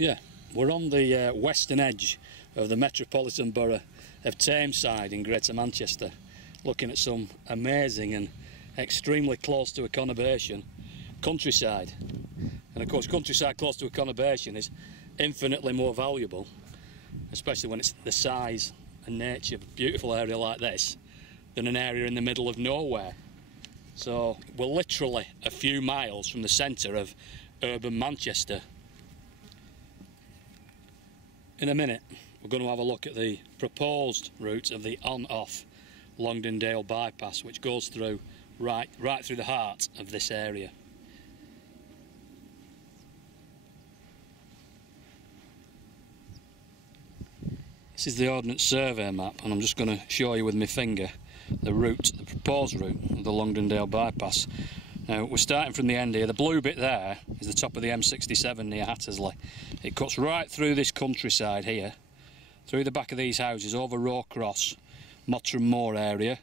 Yeah, we're on the western edge of the metropolitan borough of Tameside in Greater Manchester, looking at some amazing and extremely close to a conurbation countryside. And of course, countryside close to a conurbation is infinitely more valuable, especially when it's the size and nature of a beautiful area like this, than an area in the middle of nowhere. So we're literally a few miles from the centre of urban Manchester. In a minute, we're going to have a look at the proposed route of the on-off Mottram By-Pass, which goes through right through the heart of this area. This is the Ordnance Survey map, and I'm just going to show you with my finger the route, the proposed route of the Mottram By-Pass. Now, we're starting from the end here. The blue bit there is the top of the M67 near Hattersley. It cuts right through this countryside here, through the back of these houses, over Rowcross, Mottram Moor area,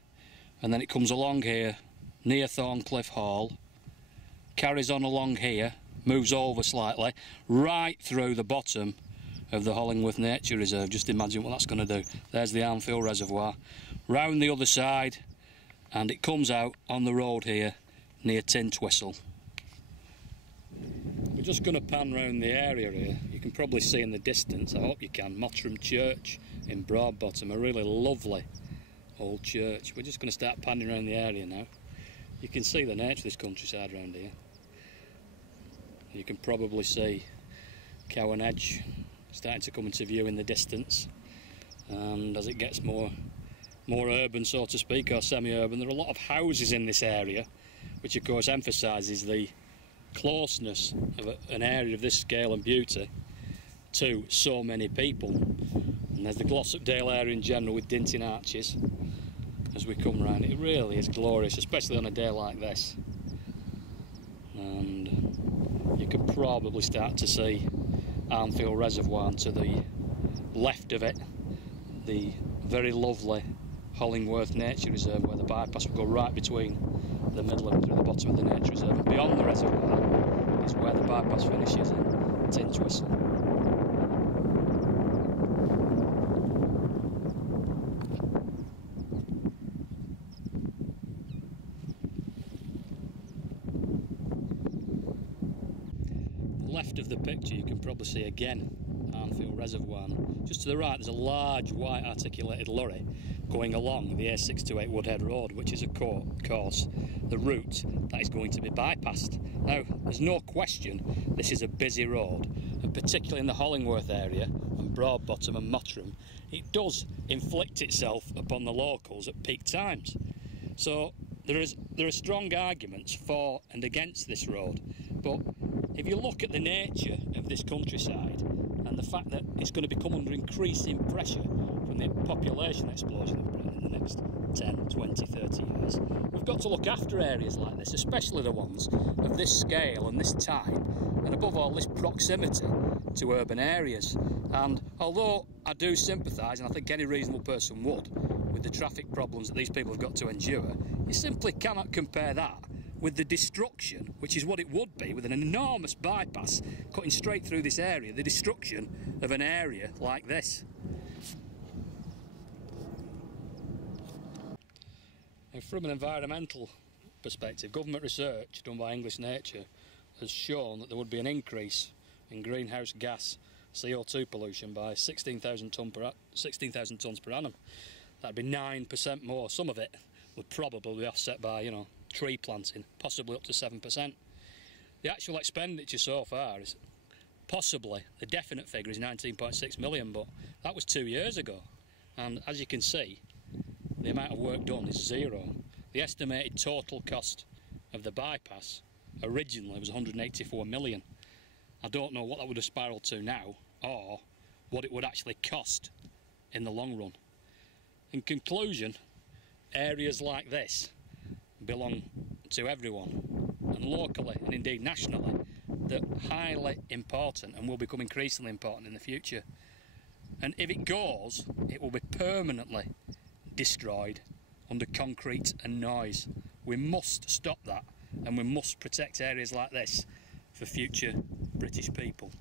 and then it comes along here near Thorncliffe Hall, carries on along here, moves over slightly, right through the bottom of the Hollingworth Nature Reserve. Just imagine what that's going to do. There's the Armfield Reservoir, round the other side, and it comes out on the road here near Tintwistle. We're just going to pan round the area here. You can probably see in the distance, I hope you can, Mottram Church in Broadbottom, a really lovely old church. We're just going to start panning around the area now. You can see the nature of this countryside around here. You can probably see Cowan Edge starting to come into view in the distance, and as it gets more urban, so to speak, or semi-urban, there are a lot of houses in this area, which of course emphasises the closeness of an area of this scale and beauty to so many people. And there's the Glossopdale area in general with dinting arches as we come round. It really is glorious, especially on a day like this. And you can probably start to see Armfield Reservoir, and to the left of it the very lovely Hollingworth Nature Reserve, where the bypass will go right between the middle and through the bottom of the nature reserve. And beyond the reservoir is where the bypass finishes in Tintwistle. Left of the picture you can probably see again Armfield Reservoir. Just to the right there's a large white articulated lorry going along the A628 Woodhead Road, which is of course the route that is going to be bypassed. Now, there's no question this is a busy road, and particularly in the Hollingworth area and Broadbottom and Mottram, it does inflict itself upon the locals at peak times. So there are strong arguments for and against this road, but if you look at the nature of this countryside and the fact that it's going to become under increasing pressure from the population explosion of Britain in the next 10, 20, 30 years, we've got to look after areas like this, especially the ones of this scale and this type, and above all this proximity to urban areas. And although I do sympathise, and I think any reasonable person would, with the traffic problems that these people have got to endure, you simply cannot compare that with the destruction, which is what it would be with an enormous bypass cutting straight through this area, the destruction of an area like this. And from an environmental perspective, government research done by English Nature has shown that there would be an increase in greenhouse gas CO2 pollution by 16,000 tonnes per annum. That'd be 9% more. Some of it would probably be offset by, you know, tree planting, possibly up to 7%. The actual expenditure so far is possibly, the definite figure is 19.6 million, but that was 2 years ago. And as you can see, the amount of work done is zero. The estimated total cost of the bypass originally was 184 million. I don't know what that would have spiralled to now, or what it would actually cost in the long run. In conclusion, areas like this belong to everyone, and locally and indeed nationally they're highly important and will become increasingly important in the future. And if it goes, it will be permanently destroyed under concrete and noise. We must stop that, and we must protect areas like this for future British people.